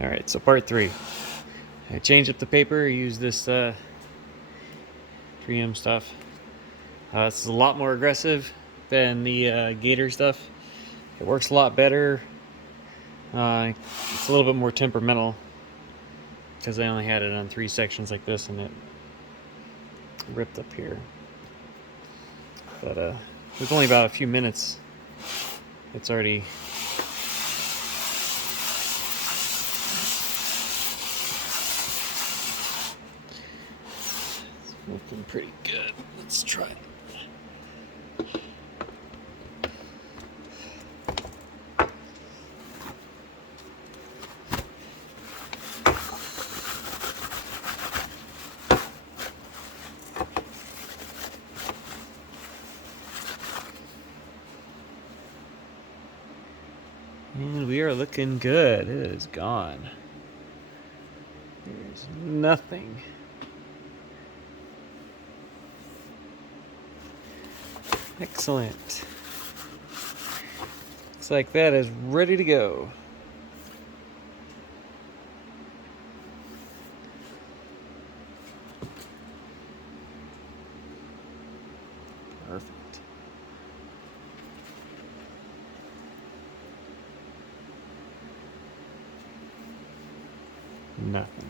Alright, so part 3. I changed up the paper, use this 3M stuff. This is a lot more aggressive than the Gator stuff. It works a lot better. It's a little bit more temperamental because I only had it on 3 sections like this and it ripped up here. But it was only about a few minutes. It's already looking pretty good. Let's try it. And we are looking good. It is gone. There's nothing. Excellent. Looks like that is ready to go. Perfect. Nothing.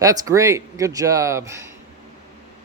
That's great. Good job.